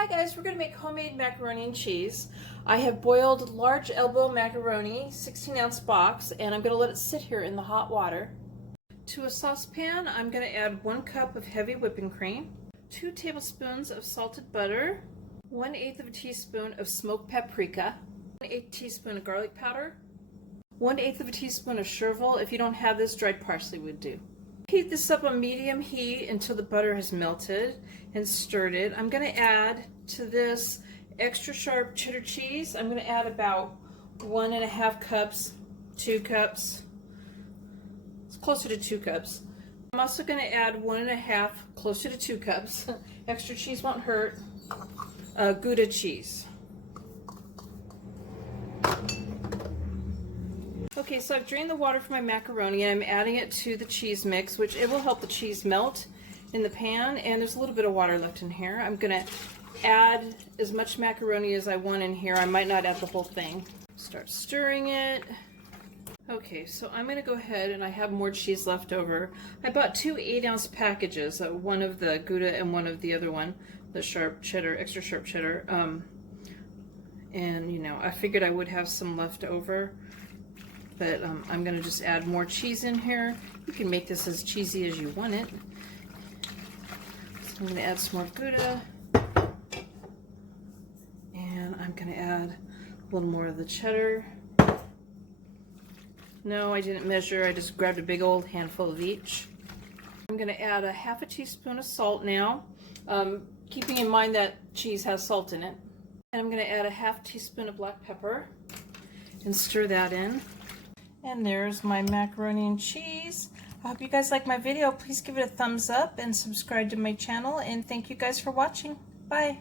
Hi guys, we're going to make homemade macaroni and cheese. I have boiled large elbow macaroni, 16-ounce box, and I'm going to let it sit here in the hot water. To a saucepan, I'm going to add 1 cup of heavy whipping cream, 2 tablespoons of salted butter, 1/8 of a teaspoon of smoked paprika, 1/8 teaspoon of garlic powder, 1/8 of a teaspoon of chervil. If you don't have this, dried parsley would do. Heat this up on medium heat until the butter has melted and stirred it. I'm going to add to this extra sharp cheddar cheese. I'm going to add about 1.5 cups, 2 cups. It's closer to 2 cups. I'm also going to add 1.5, closer to 2 cups. Extra cheese won't hurt. Gouda cheese. Okay, so I've drained the water from my macaroni and I'm adding it to the cheese mix, which it will help the cheese melt in the pan, and there's a little bit of water left in here. I'm going to add as much macaroni as I want in here. I might not add the whole thing. Start stirring it. Okay, so I'm going to go ahead, and I have more cheese left over. I bought 2 8-ounce packages, one of the Gouda and one of the other one, the sharp cheddar, extra sharp cheddar. And you know, I figured I would have some left over. But I'm going to just add more cheese in here. You can make this as cheesy as you want it. So I'm going to add some more Gouda. And I'm going to add a little more of the cheddar. No, I didn't measure. I just grabbed a big old handful of each. I'm going to add 1/2 teaspoon of salt now, keeping in mind that cheese has salt in it. And I'm going to add 1/2 teaspoon of black pepper and stir that in. And there's my macaroni and cheese. I hope you guys like my video. Please give it a thumbs up and subscribe to my channel. And thank you guys for watching. Bye.